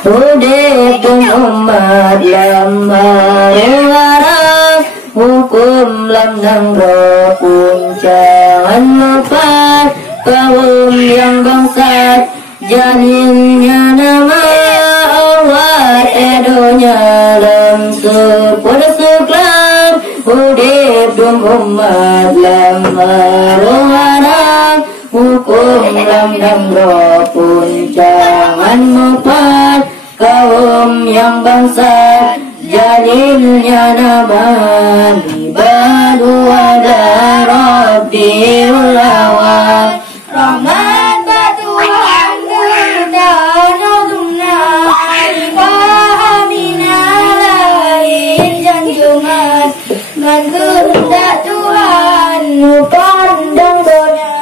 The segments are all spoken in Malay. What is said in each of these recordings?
Udipun umat lamar larang, hukum lam pun jangan lupa. Kaum yang bangsat jahilnya nama Allah, edonya lam sepuluh suklam. Udipun umat lamar larang, hukum lam pun jangan lupa. Kaum yang bangsat jahilnya nama ibadu ada Rabbiul awal. Rahmat Tuhan dan ulumna, pahamina lain janjungan, mengendak Tuhan pandang dunia.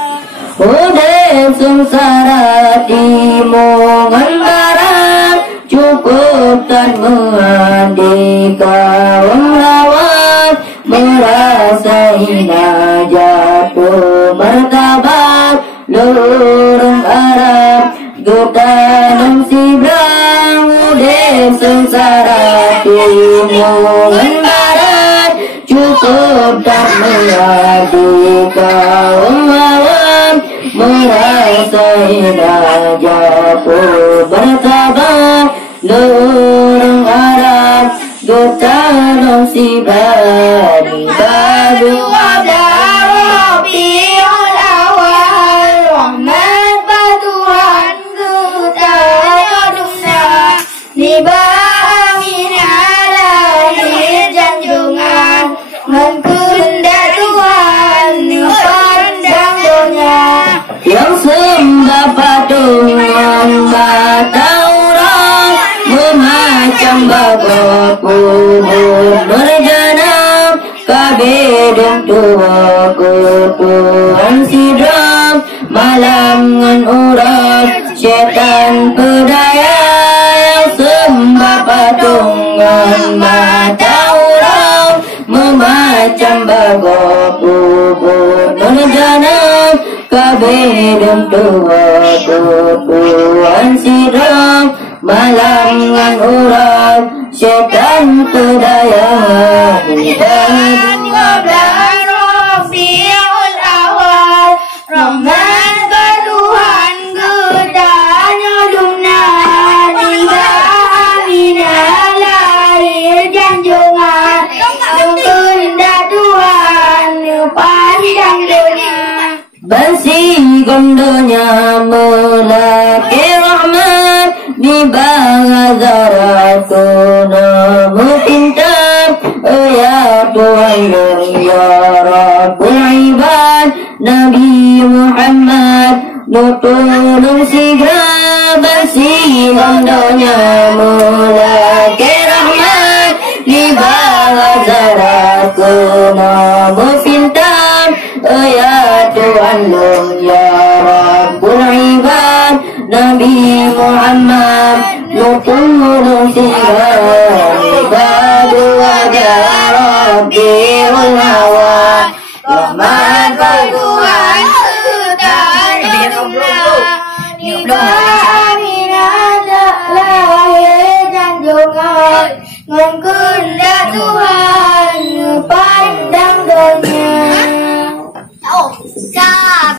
Udeh sengsara di mongan barat, cukup dan mengandi kaum lawan, merasa hina jatuh martabat. Lurung Arab getanam sibrang, udeh sengsara di mongan barat, cukup dan mengandi kaum lawan, merasa hina jatuh martabat. Lurung Arab getanam sibrang, ibadu ada Rabbiul awal. Rahmat Tuhan dan ulumna, pahamina lain janjungan, mengendak Tuhan pandang dunia. yang sembah patung mata orang, memacam bagot kubur berjanam. Kabedem tua kupuan sidram, malangan urat syaitan pedaya. Yang sembah patungan mata orang, memacam bagot kubur berjanam. Kabedem tua kupuan sidram, malangan urat syaitan pedaya. Rabbiul awal. Rahmat Tuhan dan ulumna, pahamina lahir janjungan, mengendak Tuhan pandang dunia. Basi gondonya melaki rahmat, di bawah zaratuna mupintam. Ya Tuhan ya Rabbul ibad, Nabi Muhammad nutulung sigra. Basi gondonya melaki rahmat, di bawah zaratuna mupintam. Ya Tuhan ya Rabbul ibad, Nabi Muhammad nutulung sigra. Ibadu ada Rabbiul awal.